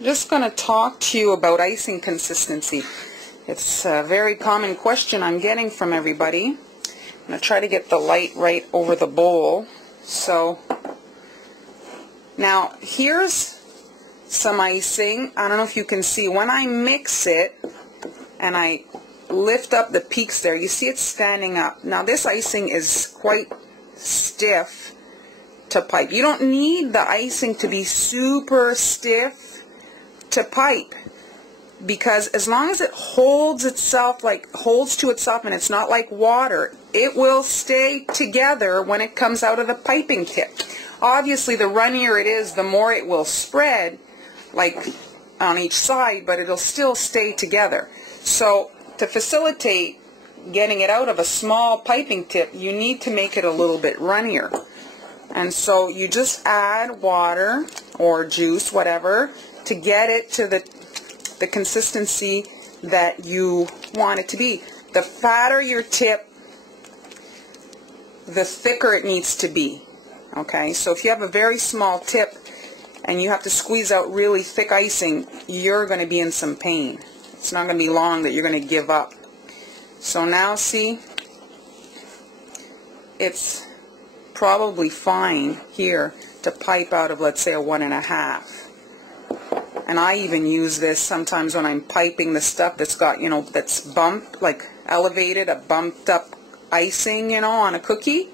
Just going to talk to you about icing consistency. It's a very common question I'm getting from everybody. I'm going to try to get the light right over the bowl. So now here's some icing. I don't know if you can see. When I mix it and I lift up the peaks there, you see it's standing up. Now this icing is quite stiff to pipe. You don't need the icing to be super stiff to pipe, because as long as it holds itself, holds to itself, and it's not like water, it will stay together when it comes out of the piping tip. Obviously the runnier it is, the more it will spread like on each side, but it'll still stay together. So to facilitate getting it out of a small piping tip, you need to make it a little bit runnier. And so you just add water or juice, whatever, to get it to the consistency that you want it to be. The fatter your tip, the thicker it needs to be. Okay, so if you have a very small tip and you have to squeeze out really thick icing, you're going to be in some pain. It's not going to be long that you're going to give up. So now see, it's probably fine here to pipe out of, let's say, a 1.5. And I even use this sometimes when I'm piping the stuff that's got, that's bumped, like elevated, a bumped up icing, on a cookie.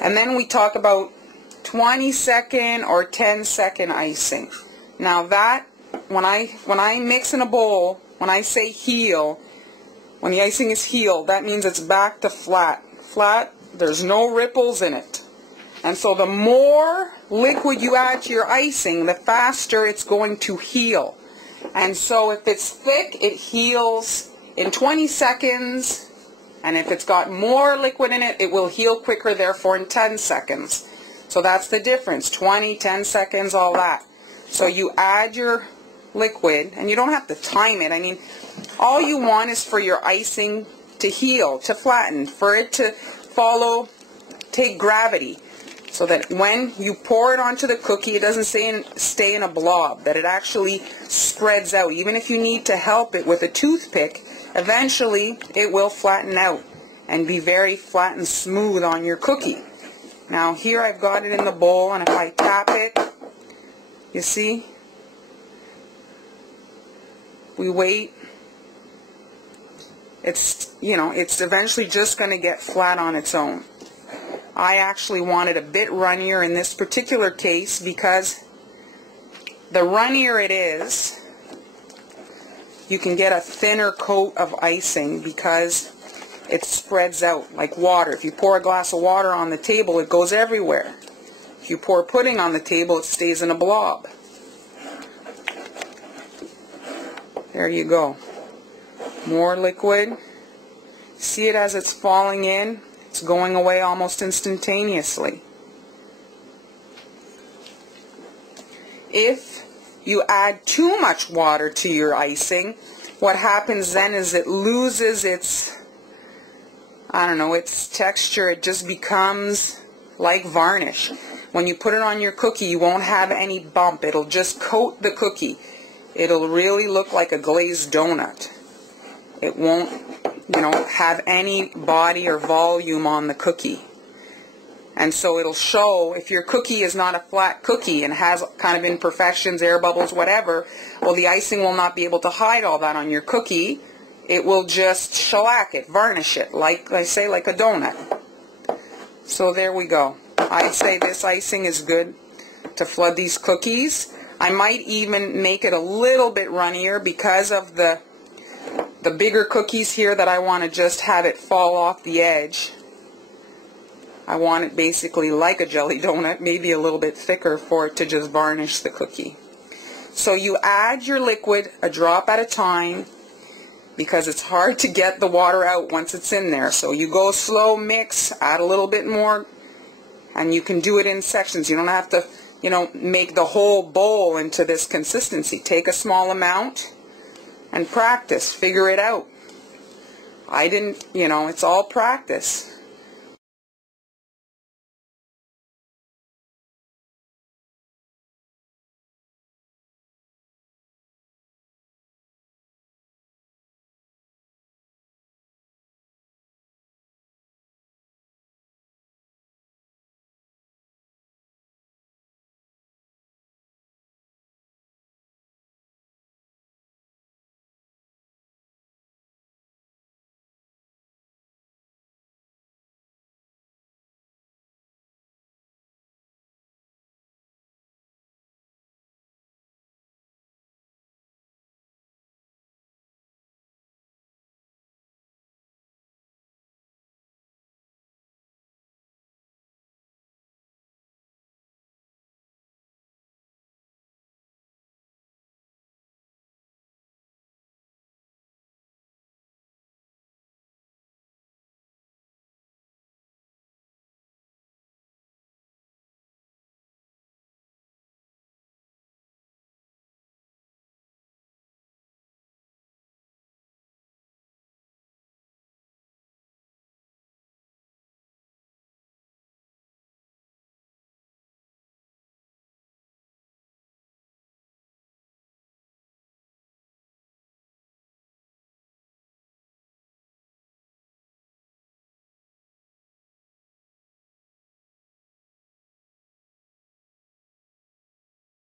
And then we talk about 20-second or 10-second icing. Now that, when I mix in a bowl, when I say heel, when the icing is healed, that means it's back to flat. Flat, there's no ripples in it. And so the more liquid you add to your icing, the faster it's going to heal. And so if it's thick, it heals in 20 seconds. And if it's got more liquid in it, it will heal quicker, therefore in 10 seconds. So that's the difference, 20, 10 seconds, all that. So you add your liquid, and you don't have to time it. I mean, all you want is for your icing to heal, to flatten, for it to take gravity, so that when you pour it onto the cookie, it doesn't stay in a blob, that it actually spreads out. Even if you need to help it with a toothpick, eventually it will flatten out and be very flat and smooth on your cookie. Now here I've got it in the bowl, and if I tap it, you see, we wait. It's eventually just going to get flat on its own. I actually want it a bit runnier in this particular case, because the runnier it is, you can get a thinner coat of icing because it spreads out like water. If you pour a glass of water on the table, it goes everywhere. If you pour pudding on the table, it stays in a blob. There you go. More liquid. See it as it's falling in? It's going away almost instantaneously. If you add too much water to your icing, what happens then is it loses its, its texture. It just becomes like varnish. When you put it on your cookie, you won't have any bump. It'll just coat the cookie. It'll really look like a glazed donut. It won't, have any body or volume on the cookie. And so it'll show, if your cookie is not a flat cookie and has kind of imperfections, air bubbles, whatever, well, the icing will not be able to hide all that on your cookie. It will just shellac it, varnish it, like I say, like a donut. So there we go. I'd say this icing is good to flood these cookies. I might even make it a little bit runnier because of the bigger cookies here that I want to just have it fall off the edge. I want it basically like a jelly donut, maybe a little bit thicker for it to just varnish the cookie. So you add your liquid a drop at a time, because it's hard to get the water out once it's in there. So you go slow, mix, add a little bit more, and you can do it in sections. You don't have to, make the whole bowl into this consistency. Take a small amount and practice. Figure it out. I didn't, it's all practice.